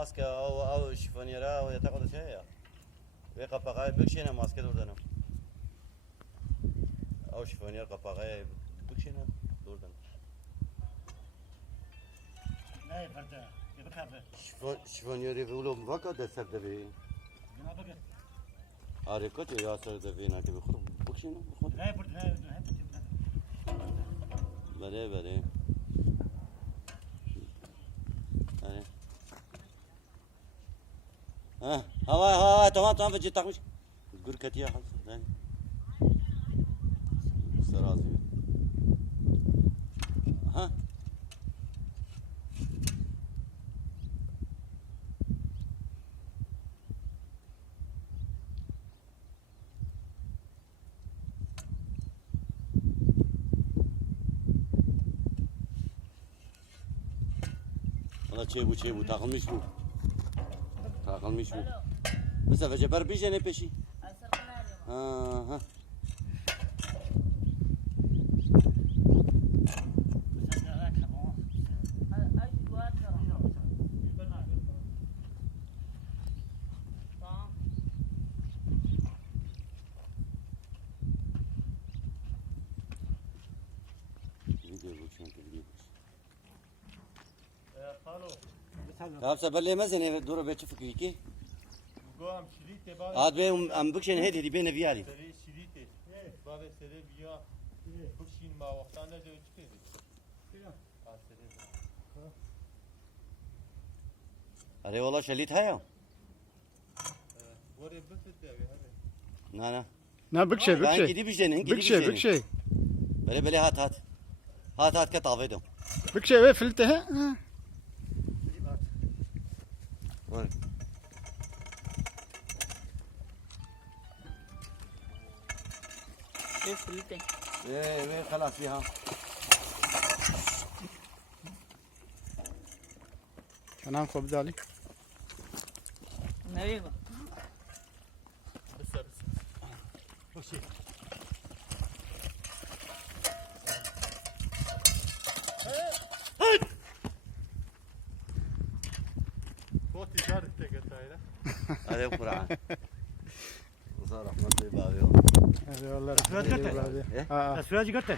ماسك او شيفونيرا ويعتقد شيء وقفقاي بكشينا ماسك دوردنم او شيفونير قفقاي بكشينا دوردن لا فردا يبكى شيفونير يقولوا وقت دسب دبي جنابك حركات يا سر دبي ناكي بخرب بكشينا بخرب لا فردا لا بله بله ها هوا تمام بجي تقمش قول كتير خلاص يعني سرازي ها والله çebu takılmış bu. Takılmış bu. Mesela ceber bir jene peşi. Ha. Tamam seferle mezene duru be çufuk ki. Goam şirite bari. Ad be am bukşen hedi be neviyali. Seri şirite. Bari seri biya. Bukşin ma vaqtan da çıkıyor. अरे वाला शलीत है Vore bıfet ya hadi. ना Na bükşe ben bükşe. gidi bir şeyin Bükşe. böyle hat ke tave dum Bükşe ve filte he. var ve خلاص فيها Anam خوب دالی. Nereye bak? Bısa. بوشي Bu ticaret de getayla. عليه قرعه وصار رحمه الله بابي Hadi vallahi. Surat kattı. Ha. سوراجي قتل